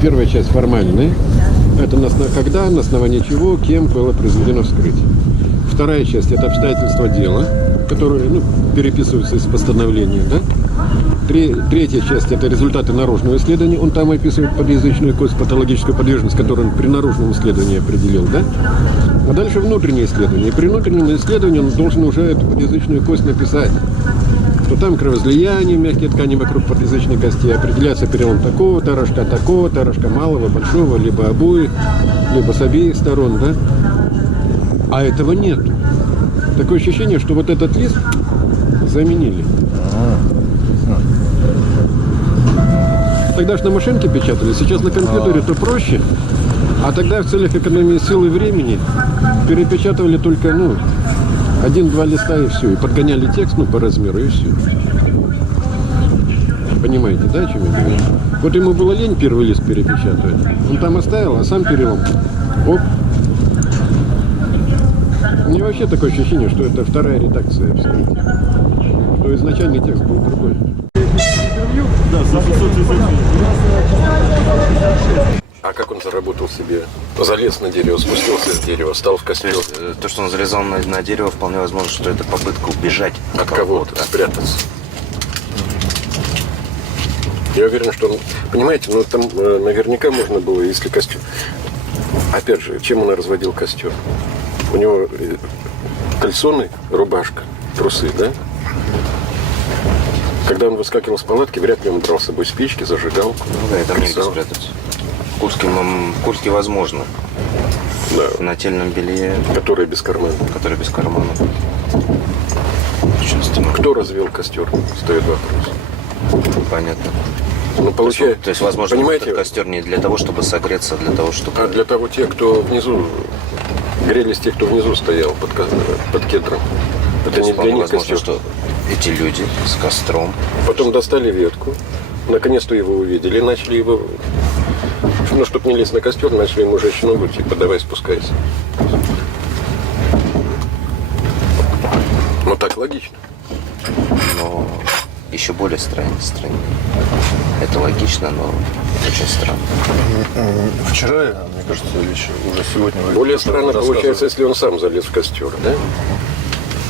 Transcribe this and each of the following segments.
Первая часть формальная. Это когда, на основании чего, кем было произведено вскрытие. Вторая часть – это обстоятельства дела, которые переписываются из постановления. Да? Третья часть – это результаты наружного исследования. Он там описывает подъязычную кость, патологическую подвижность, которую он при наружном исследовании определил. Да? А дальше внутреннее исследование. И при внутреннем исследовании он должен уже эту подъязычную кость написать. Что там кровоизлияние, мягкие ткани вокруг подъязычной кости, определяется перелом такого-то, рожка малого, большого, либо обоих, либо с обеих сторон. Да? А этого нет. Такое ощущение, что вот этот лист заменили. Тогда же на машинке печатали, сейчас на компьютере то проще. А тогда в целях экономии сил и времени перепечатывали только, 1-2 листа и все. И подгоняли текст, по размеру и все. Понимаете, да, о чем я говорю? Вот ему было лень первый лист перепечатывать. Он там оставил, а сам перелом. Оп. У меня вообще такое ощущение, что это вторая редакция вскрытия. Что изначальный текст был другой. Да, за 600. А как он заработал себе? Залез на дерево, спустился с дерева, стал в костер. То, что он залезал на дерево, вполне возможно, что это попытка убежать От кого-то, спрятаться. Я уверен, что он... Понимаете, там наверняка можно было, если костер... Опять же, чем он разводил костер? У него кальсоны, рубашка, трусы, да? Когда он выскакивал с палатки, вряд ли он брал с собой спички, зажигалку. Да, это негде спрятаться. В Курске возможно. Да. В нательном белье. Который без кармана. Кто развел костер? Стоит вопрос. Понятно. Получается, то есть, возможно, понимаете, этот костер не для того, чтобы согреться, а для того, чтобы... А для того, кто внизу, грелись те, кто внизу стоял под кедром. Это не для них возможно, костер. что эти люди с костром... Потом достали ветку, наконец-то его увидели, начали его... чтобы не лезть на костер, начали ему жечь ногу, давай спускайся. Так логично. Но еще более страннее. Это логично, но очень странно. Вчера, мне кажется, или уже сегодня... Более странно получается, если он сам залез в костер, да?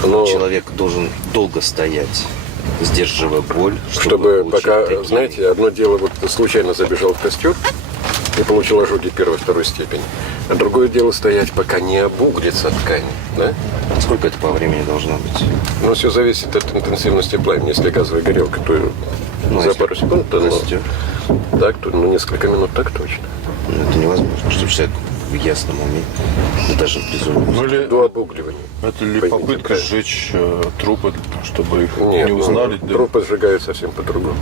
Но... Человек должен долго стоять, сдерживая боль, чтобы пока, знаете, одно дело, ты случайно забежал в костер и получил ожоги первой-второй степени. А другое дело стоять, пока не обуглится ткань, да? Сколько это по времени должно быть? Все зависит от интенсивности пламени. Если газовая горелка, то за пару секунд, так, то несколько минут, так точно. Это невозможно, чтобы человек в ясном уме, даже в безумии. До обугливания. Это ли попытка сжечь трупы, чтобы их Нет, не узнали? Трупы сжигают совсем по-другому.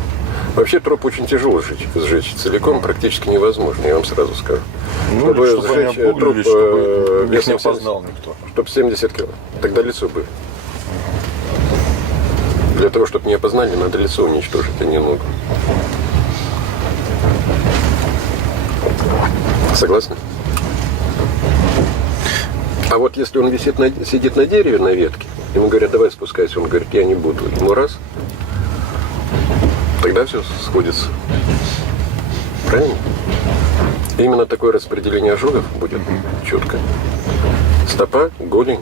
Вообще труп очень тяжело сжечь целиком, практически невозможно, я вам сразу скажу. Чтобы сжечь труп, чтобы их не опознал никто. Чтобы 70 кило. Тогда лицо бы. Для того, чтобы не опознали, надо лицо уничтожить, а не ногу. Согласны? А вот если он сидит на дереве, на ветке, ему говорят, давай спускайся, он говорит, я не буду. Ему раз, тогда все сходится. Правильно? И именно такое распределение ожогов будет четко. Стопа, голень.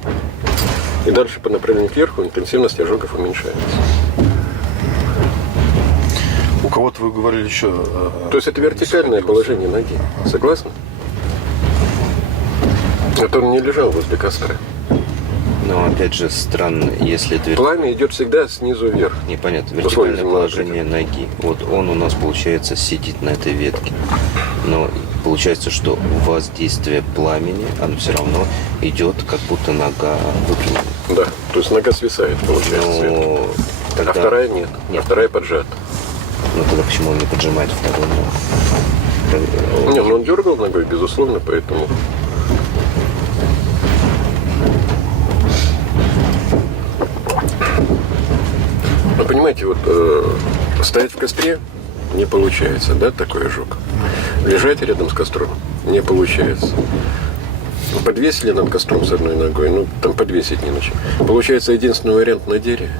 И дальше по направлению кверху интенсивность ожогов уменьшается. У кого-то вы говорили еще... То есть это вертикальное положение ноги. Согласны? Это он не лежал возле костра. Но опять же странно, если это... Пламя идет всегда снизу вверх. Непонятно, вертикальное положение ноги. Вот он у нас, получается, сидит на этой ветке. Но получается, что воздействие пламени, оно все равно идет, как будто нога выпрямлена. Да, то есть нога свисает, получается. Но тогда... А вторая нет, а вторая поджата. Ну тогда почему он не поджимает вторую ногу? Нет, он дергал ногой, безусловно, поэтому... Ну, понимаете, стоять в костре не получается, да, такой ожог. Лежать рядом с костром не получается. Подвесили над костром с одной ногой, там подвесить не на чем. Получается единственный вариант на дереве.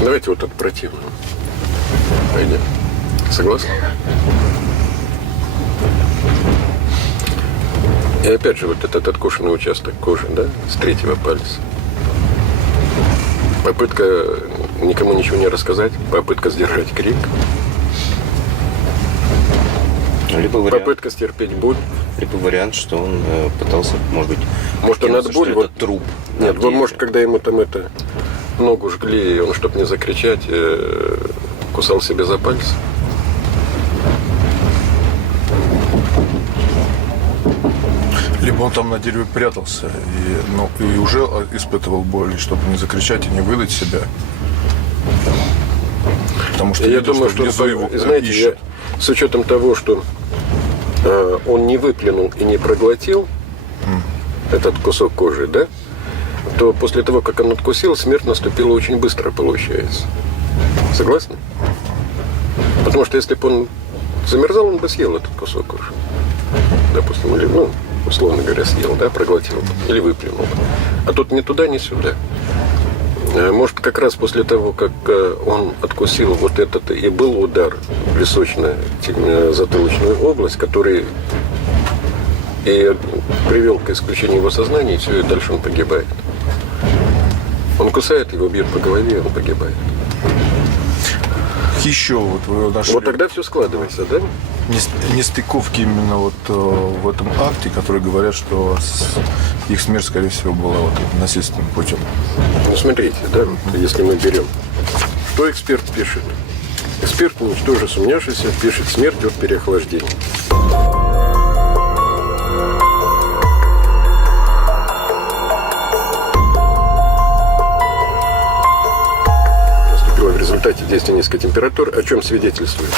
Давайте от противного. Пойдем. Согласны? И опять же, вот этот откушенный участок кожи, да, с третьего пальца. Попытка никому ничего не рассказать, попытка сдержать крик, Либо вариант, попытка стерпеть боль. либо вариант, что он пытался, может быть, Может, он от прикинуться, боли, что вот- это труп. на Нет, вот деле. может, когда ему там это ногу жгли, и он, чтобы не закричать, кусал себе за пальцы. Либо он там на дереве прятался и уже испытывал боль, и чтобы не закричать и не выдать себя. Потому что И я видел, думаю, что что, внизу его знаете, ищут. с учетом того, что он не выплюнул и не проглотил этот кусок кожи, да, то после того, как он откусил, смерть наступила очень быстро, получается. Согласны? Потому что если бы он замерзал, он бы съел этот кусок кожи. Допустим, или, ну, условно говоря, съел, да, проглотил бы, или выплюнул. А тут ни туда, ни сюда. Может, как раз после того, как он откусил вот этот, и был удар в височно-затылочную область, который и привел к исключению его сознания, и все, и дальше он погибает. Он кусает, его бьет по голове, и он погибает. Еще вот вы нашли Вот тогда все складывается, да? нестыковки именно вот в этом акте, которые говорят, что их смерть, скорее всего, была вот насильственным путем. Ну, смотрите, да, если мы берем, что эксперт пишет? Эксперт, ничтоже сумняшися, пишет смерть от переохлаждения. Наступила в результате действия низкой температуры, о чем свидетельствует?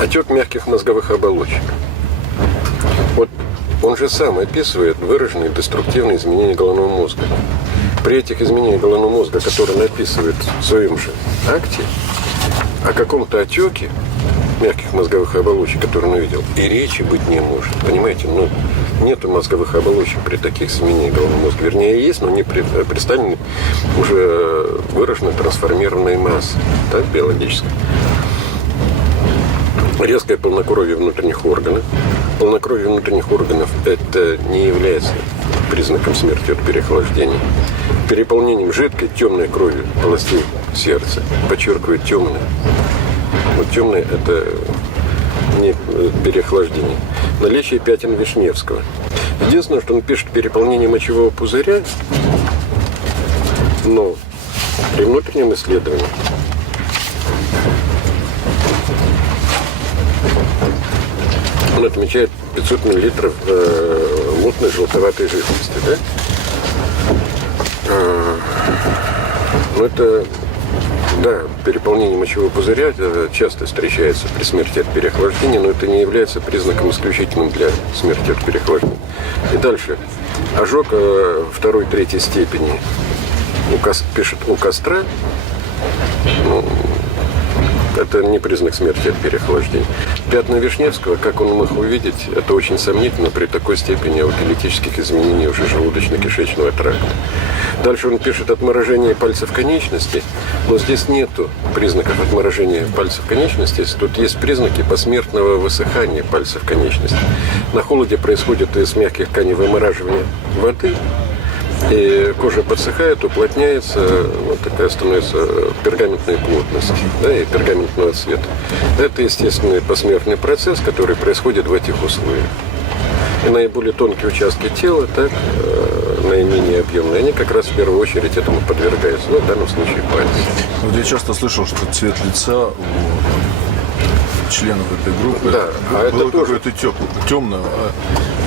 Отек мягких мозговых оболочек. Вот он же сам описывает выраженные деструктивные изменения головного мозга. При этих изменениях головного мозга, которые он описывает в своем же акте, о каком-то отеке мягких мозговых оболочек, который он увидел, и речи быть не может. Понимаете, ну, нету мозговых оболочек при таких изменениях головного мозга. Вернее, есть, но не представлены уже выраженной трансформированной массы, да, биологической. Резкое полнокровие внутренних органов. Полнокровие внутренних органов – это не является признаком смерти от переохлаждения. Переполнением жидкой темной крови полостей сердца, подчеркиваю, темной. Вот темное – это не переохлаждение. Наличие пятен Вишневского. Единственное, что он пишет переполнение мочевого пузыря, но при внутреннем исследовании он отмечает 500 мл мутной желтоватой жидкости, да? Ну, это, да, переполнение мочевого пузыря часто встречается при смерти от переохлаждения, но это не является признаком исключительным для смерти от переохлаждения. И дальше. Ожог второй-третьей степени пишет у костра. Ну, это не признак смерти от переохлаждения. Пятна Вишневского, как он мог увидеть, это очень сомнительно при такой степени аутолитических изменений уже желудочно-кишечного тракта. Дальше он пишет отморожение пальцев конечностей, но здесь нету признаков отморожения пальцев конечностей, тут есть признаки посмертного высыхания пальцев конечностей. На холоде происходит из мягких тканей вымораживание воды, и кожа подсыхает, уплотняется, вот такая становится пергаментная плотность, да, и пергаментного цвета. Это естественный посмертный процесс, который происходит в этих условиях. И наиболее тонкие участки тела, так, наименее объемные, они как раз в первую очередь этому подвергаются. Ну, в данном случае пальцы. Вот я часто слышал, что цвет лица у членов этой группы Да, а это было тоже какое-то темное.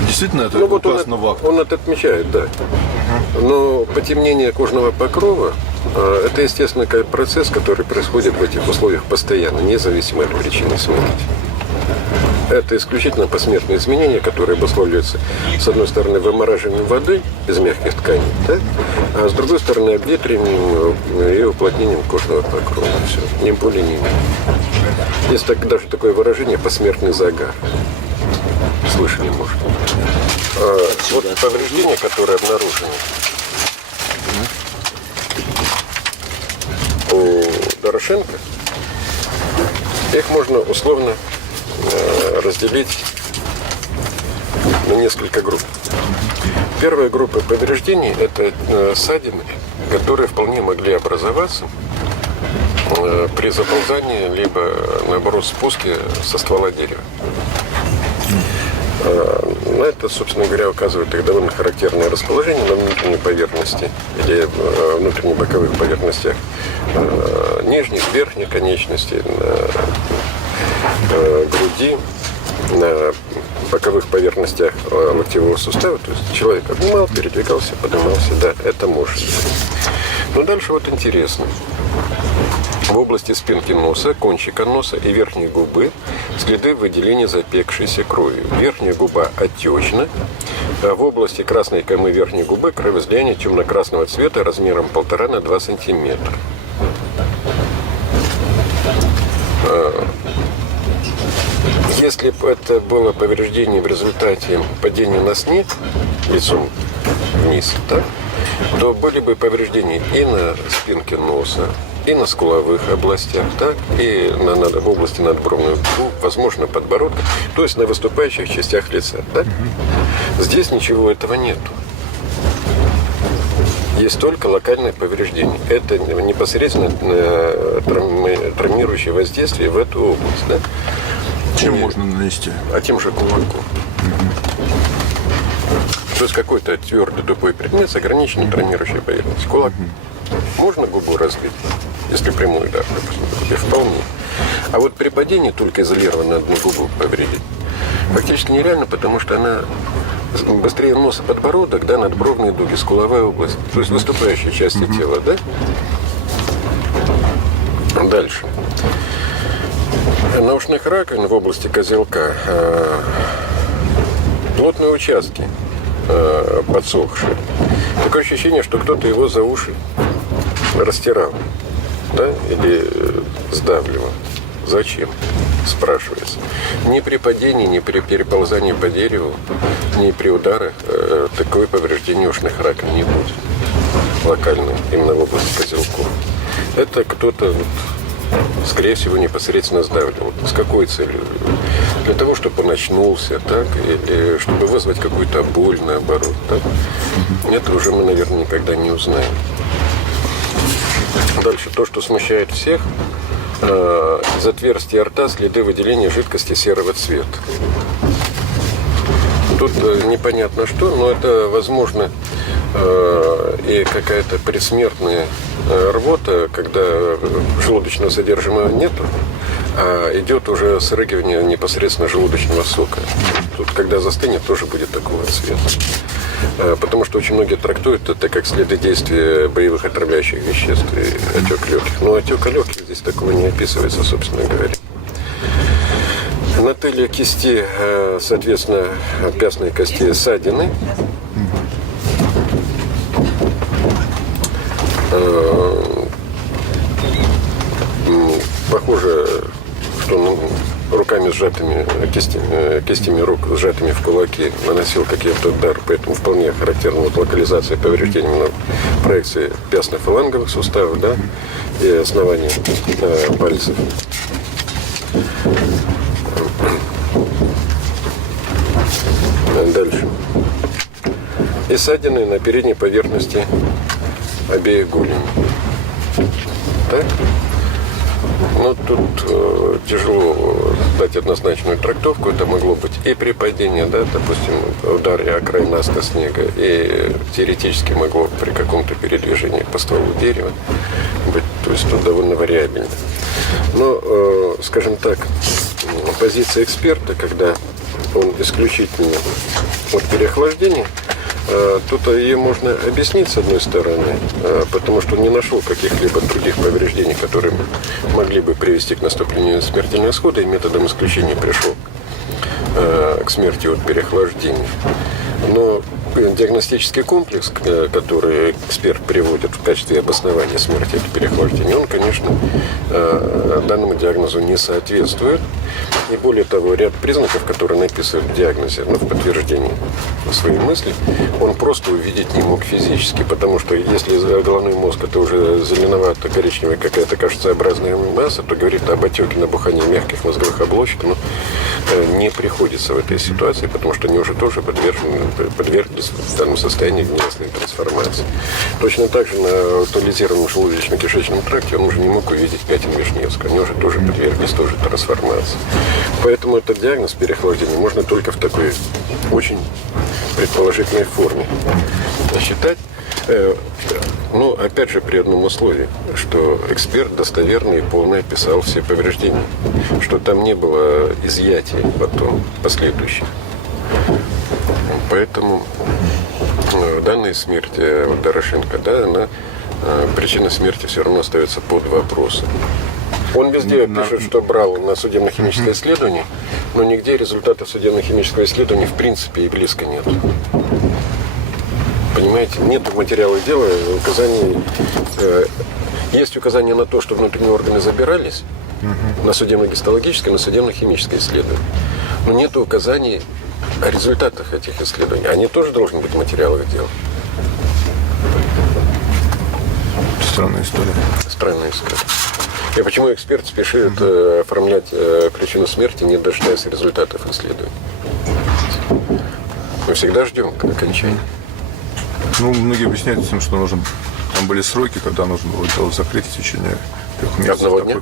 Действительно, это Ну, вот указано в акте. он это отмечает, да. Но потемнение кожного покрова – это естественный процесс, который происходит в этих условиях постоянно, независимо от причины смерти. Это исключительно посмертные изменения, которые обусловливаются, с одной стороны, вымораживанием воды из мягких тканей, да? А с другой стороны, обветриванием и уплотнением кожного покрова. Все. Ни более, ни менее. Есть даже такое выражение «посмертный загар». Слышали, может. Вот повреждения, которые обнаружены у Дорошенко, Их можно условно разделить на несколько групп. Первая группа повреждений – это ссадины, которые вполне могли образоваться при заползании, либо, наоборот, спуске со ствола дерева. На это, собственно говоря, указывает их довольно характерное расположение на внутренней поверхности или внутренних боковых поверхностях нижних, верхних конечностей, на груди, на боковых поверхностях локтевого сустава. То есть человек обнимал, передвигался, поднимался. Да, это может быть. Но дальше вот интересно. В области спинки носа, кончика носа и верхней губы следы выделения запекшейся крови. Верхняя губа отечна. А в области красной каймы верхней губы кровоизлияние темно-красного цвета размером 1,5 на 2 сантиметра. Если бы это было повреждение в результате падения на снег лицом вниз, так, то были бы повреждения и на спинке носа, и на скуловых областях, так, и в области надбровных губ, возможно, подбородка, то есть на выступающих частях лица. Так? Здесь ничего этого нету. Есть только локальное повреждение. Это непосредственно травмирующее воздействие в эту область. Да? Чем можно нанести? А тем же кулаком. То есть какой-то твердый тупой предмет с ограниченной травмирующей поверхностью. Кулак. Можно губу разбить, если прямой удар, допустим, вполне. А вот при падении только изолированно одну губу повредить фактически нереально, потому что она быстрее носа, подбородок, да, надбровные дуги, скуловая область, то есть выступающие части тела, да? Дальше. На ушных раковин в области козелка плотные участки подсохшие. Такое ощущение, что кто-то его за уши растирал, да, или сдавливал. Зачем? Спрашивается. Ни при падении, ни при переползании по дереву, ни при ударах такое повреждение ушных раковин не будет. Локально, именно в области козелков. Это кто-то, скорее всего, непосредственно сдавливал. С какой целью? Для того, чтобы он очнулся, так, или чтобы вызвать какую-то боль, наоборот, так. Это уже мы, наверное, никогда не узнаем. Дальше то, что смущает всех, из отверстия рта следы выделения жидкости серого цвета. Тут непонятно что, но это, возможно, и какая-то предсмертная рвота, когда желудочного содержимого нету, а идет уже срыгивание непосредственно желудочного сока. Тут, когда застынет, тоже будет такого цвета. Потому что очень многие трактуют это как следы действия боевых отравляющих веществ и отек легких. Но отека легких здесь такого не описывается, собственно говоря. На тыле кисти, соответственно, пястной кости ссадины. Похоже, что руками сжатыми, кистями рук сжатыми в кулаки наносил какие-то удары, поэтому вполне характерна вот локализация повреждений на проекции пястно-фаланговых суставов, да, и основания пальцев. Дальше. И ссадины на передней поверхности обеих голеней. Так? Но тут тяжело дать однозначную трактовку. Это могло быть и при падении, да, допустим, ударе о край наста снега, и теоретически могло при каком-то передвижении по стволу дерева быть. То есть тут довольно вариабельно. Но, скажем так, позиция эксперта, когда он исключительно от переохлаждения, тут ее можно объяснить с одной стороны, потому что он не нашел каких-либо других повреждений, которые могли бы привести к наступлению смертельного исхода, и методом исключения пришел к смерти от переохлаждения. Но диагностический комплекс, который эксперт приводит в качестве обоснования смерти от переохлаждения, он, конечно, данному диагнозу не соответствует. И более того, ряд признаков, которые написывают в диагнозе, в подтверждении своей мысли, он просто увидеть не мог физически, потому что если головной мозг это уже зеленовато-коричневая какая-то кашицеобразная масса, то говорит об отеке, набухании мягких мозговых оболочек, но не приходится в этой ситуации, потому что они уже тоже подверглись в данном состоянии гнездной трансформации. Точно так же на актуализированном желудочно-кишечном тракте он уже не мог увидеть пятен Вишневского, они уже тоже подверглись тоже трансформации. Поэтому этот диагноз переохлаждения можно только в такой очень предположительной форме считать. Но опять же при одном условии, что эксперт достоверно и полно описал все повреждения, что там не было изъятий потом последующих. Поэтому данная смерть Дорошенко, причина смерти все равно остается под вопросом. Он везде пишет, что брал на судебно-химическое исследование, но нигде результатов судебно-химического исследования в принципе и близко нет. Понимаете, нет материала дела, указаний. Есть указания на то, что внутренние органы забирались на судебно-гистологическое, на судебно-химическое исследование. Но нет указаний о результатах этих исследований. Они тоже должны быть в материалах дела. Странная история. Странная история. И почему эксперт спешит оформлять причину смерти, не дожидаясь результатов исследований? Мы всегда ждем окончания. Многие объясняют тем, что там были сроки, когда нужно было дело закрыть в течение 3 месяцев. Одного дня?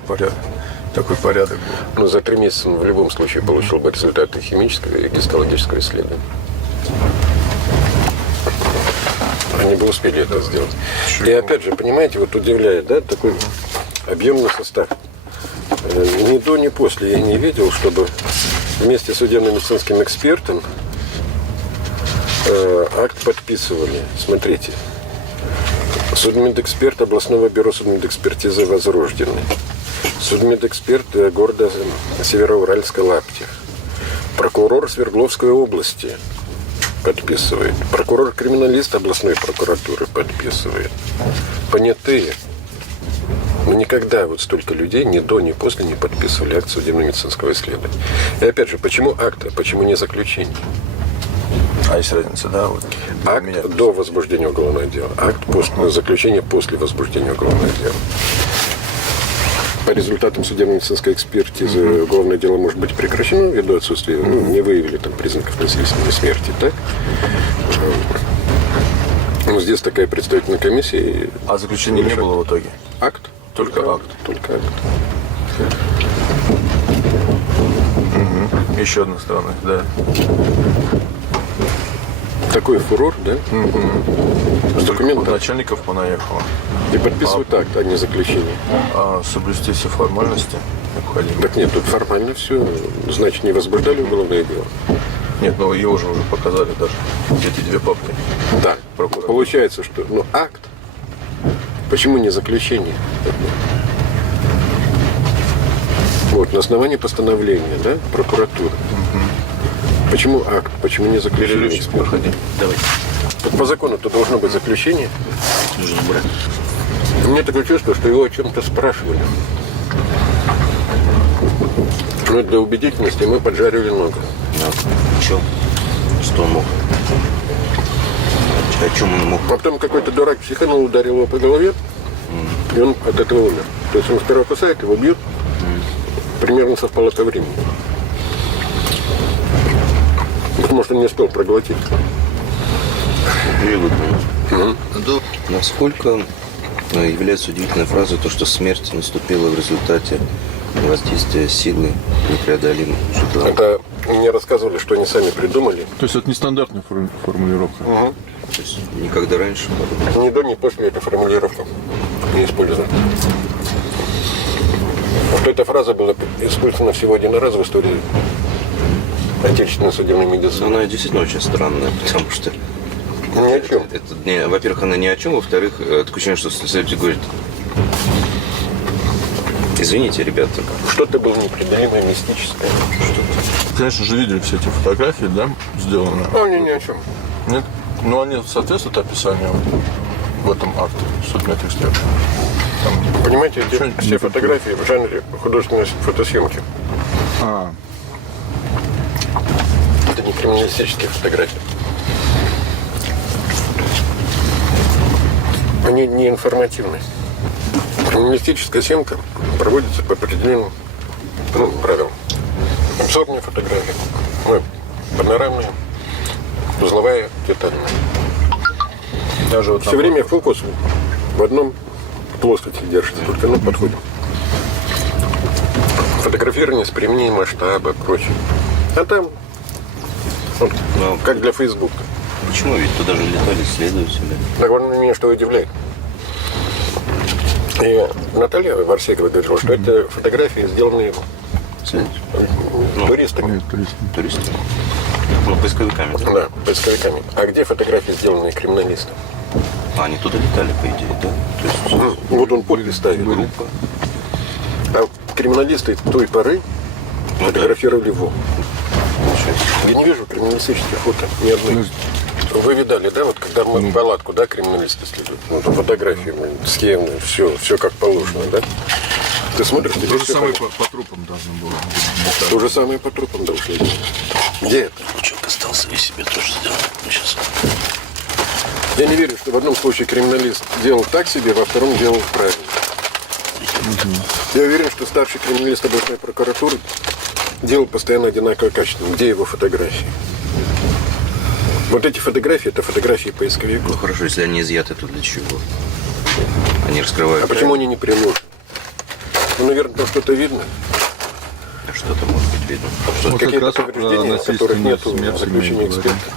Такой порядок был. Но за 3 месяца он в любом случае получил бы результаты химического и гистологического исследования. Они бы успели это сделать. И опять же, понимаете, удивляет, такой объемный состав. Ни до, ни после я не видел, чтобы вместе с судебно-медицинским экспертом акт подписывали. Смотрите. Судмедэксперт областного бюро судмедэкспертизы Возрожденный. Судмедэксперт города Североуральска Лаптев. Прокурор Свердловской области подписывает. Прокурор-криминалист областной прокуратуры подписывает. Понятые. Но никогда столько людей ни до, ни после не подписывали акт судебно-медицинского исследования. И опять же, почему акт, а почему не заключение? А есть разница, да? Акт до возбуждения уголовного дела. Акт заключение после возбуждения уголовного дела. По результатам судебно-медицинской экспертизы уголовное дело может быть прекращено ввиду отсутствия, не выявили там признаков насильственной смерти, так? Но здесь такая представительная комиссия. А заключения не было в итоге? Акт? Только акт. Только акт. Еще одна странность, да. Такой фурор, да? С документом. Начальников понаехало. И подписывают акт, а не заключение. А соблюсти все формальности необходимо. Так нет, тут формально все. Значит, не возбуждали уголовное дело. Нет, его уже показали даже. Эти 2 папки. Да. Получается, что акт. Почему не заключение? На основании постановления, прокуратуры. Почему акт? Почему не заключение? Проходи. Давай. По закону-то должно быть заключение. Нужно брать. У меня такое чувство, что его о чем-то спрашивали. Но для убедительности мы поджаривали ногу. Че? Что он мог? О чем он мог? Потом какой-то дурак психанул, ударил его по голове, и он от этого умер. То есть он сперва кусает, его бьют. Примерно совпало по времени. Потому что он не успел проглотить. Насколько является удивительной фразой то, что смерть наступила в результате воздействия силы непреодолимой. Это мне рассказывали, что они сами придумали. То есть это нестандартная формулировка? То есть никогда раньше? Ни до, ни после эта формулировка не использована. Эта фраза была использована всего 1 раз в истории отечественной судебной медицины. Она действительно очень странная, потому что... Ни о чем. Во-первых, она ни о чем, во-вторых, такое ощущение, что следователь говорит: извините, ребята. Что-то было непреодолимое, мистическое. Конечно же, видели все эти фотографии, да, сделанные? Они ни о чем. Нет? Но они соответствуют описанию в этом акте судмедэксперта. Понимаете, эти Ничего все не фотографии в жанре художественной фотосъемки. Это не криминалистические фотографии. Они не информативны. Криминалистическая съемка проводится по определенным правилам. Обзорные фотографии, панорамные, узловая, детальная. Даже вот Все время фокус в одном плоскости держится, только на подходе. Фотографирование с применением масштаба, прочее. А там, вот, как для Фейсбука. Почему? Ведь туда же летали следователи. Так вот меня что удивляет. И Наталья Варсекова говорила, что это фотографии, сделанные туристами. Туристы. Ну, поисковиками. Да, поисковиками. А где фотографии, сделанные криминалистами? А они туда летали, по идее, да? То есть Вот он подпись ставит. группа. А криминалисты той поры фотографировали его. Я не вижу криминалистических фото ни одной. Вы видали, да, вот когда мы в палатку, да, криминалисты следуют, ну, там фотографии, схемы, все как положено, да? Ты смотришь, тебе То же всё самое понятно. по трупам должно было. То же самое по трупам должны быть. Где это? Лучок остался, и себе тоже сделал. Сейчас. Я не верю, что в одном случае криминалист делал так себе, во втором делал правильно. Я уверен, что старший криминалист областной прокуратуры делал постоянно одинаковое качество. Где его фотографии? Вот эти фотографии, это фотографии Ну поисковиков. хорошо, если они изъяты, то для чего? Они раскрывают. А почему они не приложены? Ну, наверное, там что-то видно. Да что-то может быть видно. Вот как Какие-то раз про повреждения, которых насильственную нет смерть в заключении мы говорим. эксперта.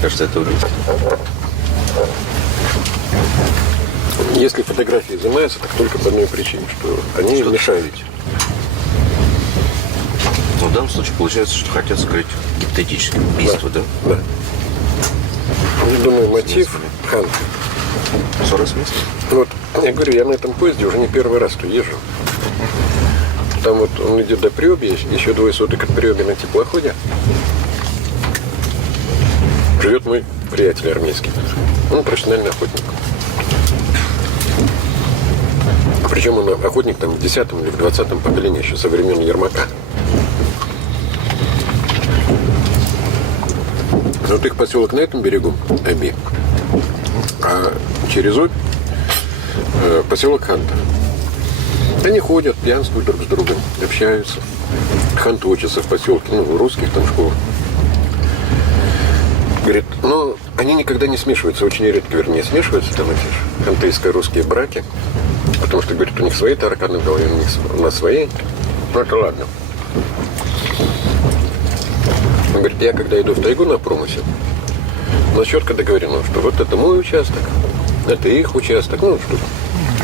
Кажется, это убийство. Если фотографии изымаются, так только по одной причине, что они мешают. Но в данном случае получается, что хотят скрыть гипотетическое убийство, да? Да. Я думаю, мотив Ханта. Ссора с места. Вот, я говорю, я на этом поезде уже не первый раз тут езжу. Там вот он идет до Приобья, еще 2 суток от Приобья на теплоходе. Живет мой приятель армейский. Он профессиональный охотник. Причем он охотник там в 10-м или в 20-м поколении, еще со времен Ермака. Вот их поселок на этом берегу, Аби, а через Обь поселок Ханта. Они ходят, пьянствуют друг с другом, общаются. Ханта учится в поселке, ну, в русских там школах. Говорит, но они никогда не смешиваются, очень редко, вернее, смешиваются там эти хантейско-русские браки. Потому что, говорит, у них свои тараканы в голове, у нас свои. Ну, это ладно. Он говорит, я когда иду в тайгу на промысел, у нас четко договорено, что вот это мой участок, это их участок, ну, что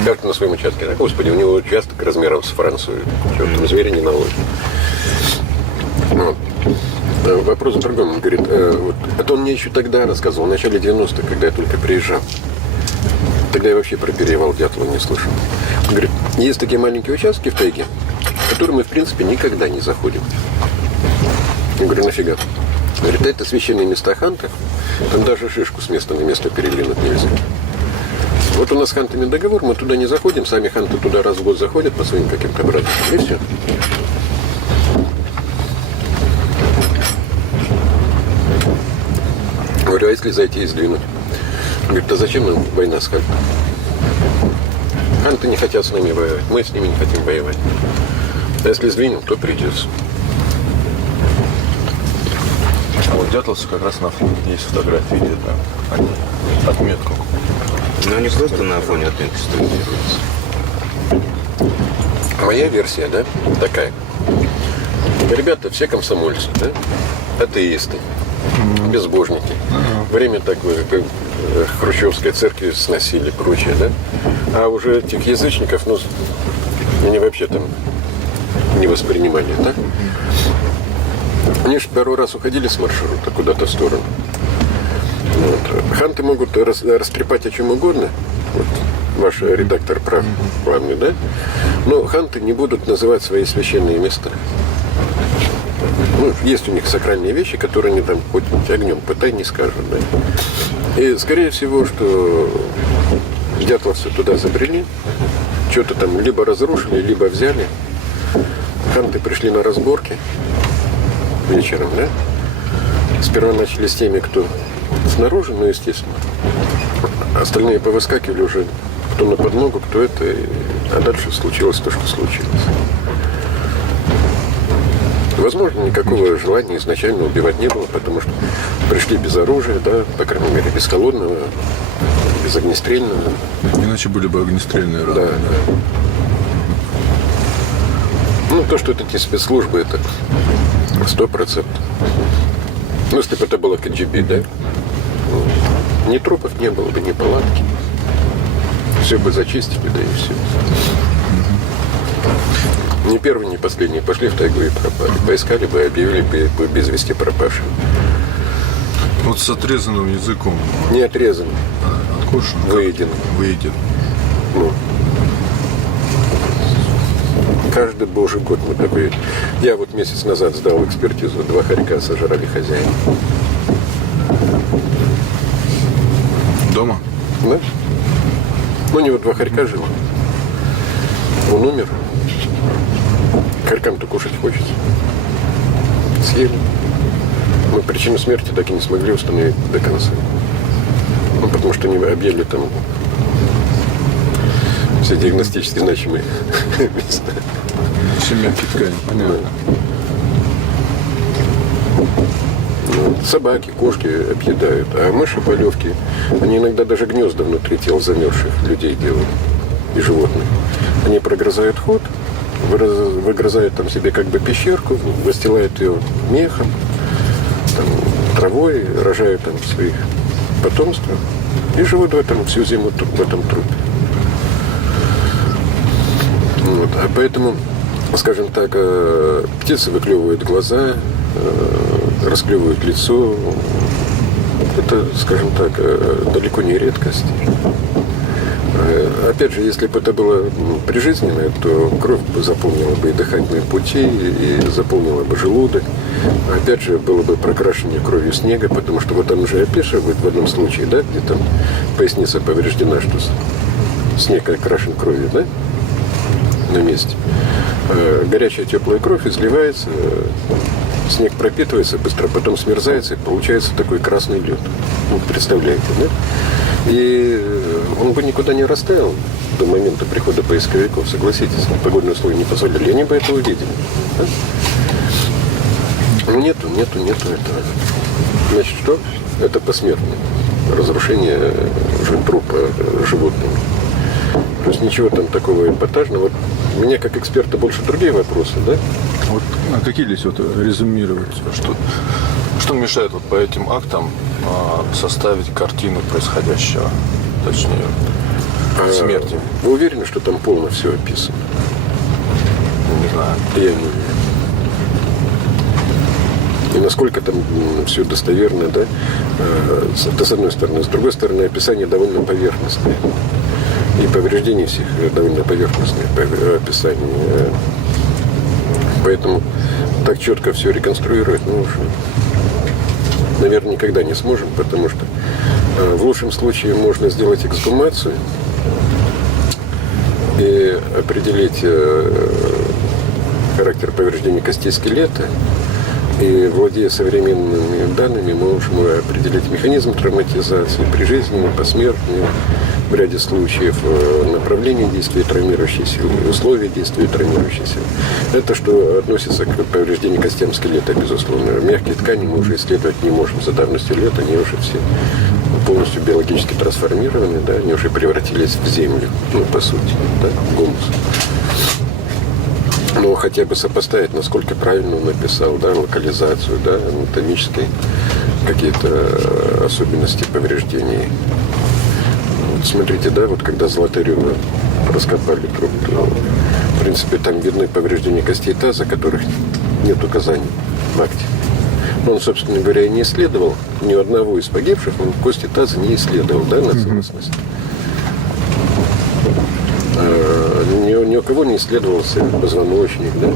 каждый на своем участке. А, господи, у него участок размером с Францию, что там зверя не наловит. Вот. Вопрос в другом. Он говорит, вот, это он мне еще тогда рассказывал, в начале 90-х, когда я только приезжал. Тогда я вообще про перевал Дятлова не слышал. Он говорит, есть такие маленькие участки в тайге, в которые мы, в принципе, никогда не заходим. Я говорю, нафига? Он говорит, это священные места хантов, там даже шишку с места на место передвинуть нельзя. Вот у нас с хантами договор, мы туда не заходим, сами ханты туда раз в год заходят по своим каким-то братьям, и все. Говорю, а если зайти и сдвинуть? Он говорит, а зачем нам война с хантами? Ханты не хотят с нами воевать, мы с ними не хотим воевать. А если сдвинем, то придется. А вот дятловцы как раз на фоне есть фотографии, где там они отметку. Но они просто на фоне отметки стабилизируются. Моя версия, да, такая. Ребята все комсомольцы, да, атеисты, безбожники. Время такое, как хрущевской церкви сносили, прочее, да. А уже этих язычников, ну, они вообще там не воспринимали, да. Они же первый раз уходили с маршрута куда-то в сторону. Вот. Ханты могут растрепать о чем угодно. Вот ваш редактор прав, главный, да? Но ханты не будут называть свои священные места. Ну, есть у них сакральные вещи, которые они там хоть огнем пытай, не скажут, да. И, скорее всего, что дятловцы туда забрели, что-то там либо разрушили, либо взяли. Ханты пришли на разборки вечером, да. Сперва начали с теми, кто снаружи, ну, естественно. Остальные повыскакивали уже, кто на подмогу, кто это. А дальше случилось то, что случилось. Возможно, никакого желания изначально убивать не было, потому что пришли без оружия, да, по крайней мере, без холодного, без огнестрельного. Иначе были бы огнестрельные раны. Да, да. Ну, то, что это эти спецслужбы, это 100%. Ну, если бы это было КГБ, да? Ну, ни трупов не было бы, ни палатки. Все бы зачистили, да и все. Ни первый, ни последний пошли в тайгу и пропали. Поискали бы, объявили бы без вести пропавшим. Вот с отрезанным языком. Не отрезан, Откушен. выеден. Выеден. Ну, каждый божий год мы такой... Я вот месяц назад сдал экспертизу. 2 хорька сожрали хозяина. Дома? Да? Ну, у него 2 хорька жило. Он умер. Хорькам-то кушать хочется. Съели. Мы причину смерти так и не смогли установить до конца. Ну, потому что они объели там все диагностически значимые места. Все мягкие ткани, понятно. Ну, собаки, кошки объедают, а мыши, полевки, они иногда даже гнезда внутри тел замерзших людей делают и животных. Они прогрызают ход, выгрызают там себе как бы пещерку, выстилают ее мехом, там, травой, рожают там своих потомства и живут в этом всю зиму в этом трупе. Вот. А поэтому, скажем так, птицы выклевывают глаза, расклевывают лицо. Это, скажем так, далеко не редкость. Опять же, если бы это было прижизненное, то кровь бы заполнила бы и дыхательные пути, и заполнила бы желудок. Опять же, было бы прокрашивание кровью снега, потому что вот там уже описывают в одном случае, да, где там поясница повреждена, что снег окрашен кровью, да, на месте. Горячая теплая кровь изливается, снег пропитывается быстро, потом смерзается, и получается такой красный лед. Ну, представляете, да? И он бы никуда не растаял до момента прихода поисковиков, согласитесь, погодные условия не позволяли, они бы это увидели. Да? Но нету этого. Значит, что? Это посмертное разрушение трупа животными. То есть ничего там такого эпатажного. Вот у меня как эксперта больше другие вопросы, да? Вот, а какие здесь вот резюмировать? Что мешает вот по этим актам составить картину происходящего, точнее, смерти? Вы уверены, что там полно все описано? Не знаю. Я не уверен. И насколько там все достоверно, да? Это с одной стороны. С другой стороны, описание довольно поверхностное. И повреждения всех довольно поверхностные описания. Поэтому так четко все реконструировать мы уже, наверное, никогда не сможем, потому что в лучшем случае можно сделать эксгумацию и определить характер повреждений костей скелета. И, владея современными данными, мы можем определить механизм травматизации, прижизненный, посмертный, в ряде случаев направление действия травмирующей силы, условия действия травмирующей силы. Это что относится к повреждению костям скелета, безусловно. Мягкие ткани мы уже исследовать не можем. За давностью лет они уже все полностью биологически трансформированы, да, они уже превратились в землю, ну, по сути, да, в гумус. Но хотя бы сопоставить, насколько правильно он написал, да, локализацию, да, анатомические какие-то особенности повреждений. Вот смотрите, да, вот когда Золотарева раскопали труп, то, в принципе, там видны повреждения костей таза, которых нет указаний в акте. Но он, собственно говоря, и не исследовал ни одного из погибших, он кости таза не исследовал, да, на целостность. Ни у кого не исследовался позвоночник, да,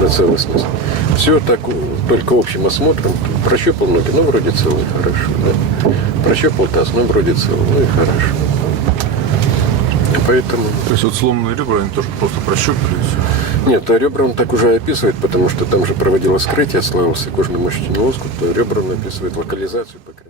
на целостность. Все так, только общим осмотром. Прощупал ноги, ну, вроде целый, хорошо. Да? Прощупал таз, ну, вроде целый, ну, и хорошо. Поэтому... То есть вот сломанные ребра, они тоже просто прощупали и все? Нет, то ребра он так уже описывает, потому что там же проводилось вскрытие, славился кожно-мышечный лоскут, то ребра он описывает локализацию, по крайней мере.